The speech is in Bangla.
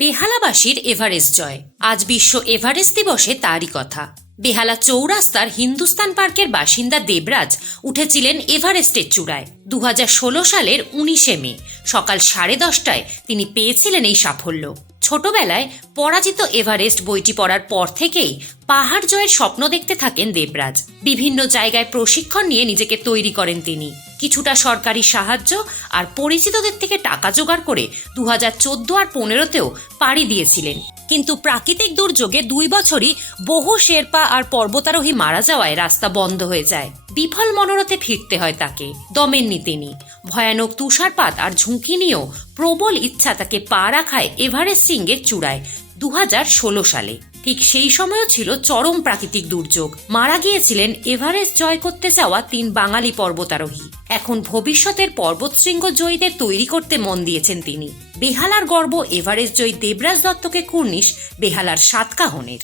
বেহালাবাসীর এভারেস্ট জয়। আজ বিশ্ব এভারেস্ট দিবসে তারই কথা। বেহালা চৌরাস্তার হিন্দুস্তান পার্কের বাসিন্দা দেবরাজ উঠেছিলেন এভারেস্টের চূড়ায় 2016 সালের 19শে মে সকাল 10:30টায় তিনি পেয়েছিলেন এই সাফল্য। ছোটবেলায় পরাজিত এভারেস্ট বইটি পড়ার পর থেকেই পাহাড় জয়ের স্বপ্ন দেখতে থাকেন দেবরাজ। বিভিন্ন জায়গায় প্রশিক্ষণ নিয়ে নিজেকে তৈরি করেন তিনি। কিছুটা সরকারি সাহায্য আর পরিচিতদের থেকে টাকা জোগাড় করে 2014 আর 15তেও পাড়ি দিয়েছিলেন। কিন্তু প্রাকৃতিক দুর্যোগে 2 বছরই বহু শেরপা আর পর্বতারোহী মারা যাওয়ায় রাস্তা বন্ধ হয়ে যায়। বিফল মনোরথে ফিরতে হয় তাকে। দমেননি তিনি। ভয়ানক তুষারপাত আর ঝুঁকি নিয়েও প্রবল ইচ্ছা তাকে পা রাখায় এভারেস্ট শৃঙ্গের চূড়ায় 2016 সালে। ঠিক সেই সময়ও ছিল চরম প্রাকৃতিক দুর্যোগ। মারা গিয়েছিলেন এভারেস্ট জয় করতে চাওয়া 3 বাঙালি পর্বতারোহী। এখন ভবিষ্যতের পর্বতশৃঙ্গ জয়ীদের তৈরি করতে মন দিয়েছেন তিনি। বেহালার গর্ব এভারেস্ট জয়ী দেবরাজ দত্তকে কুর্নিশ বেহালার সাতকাহনের।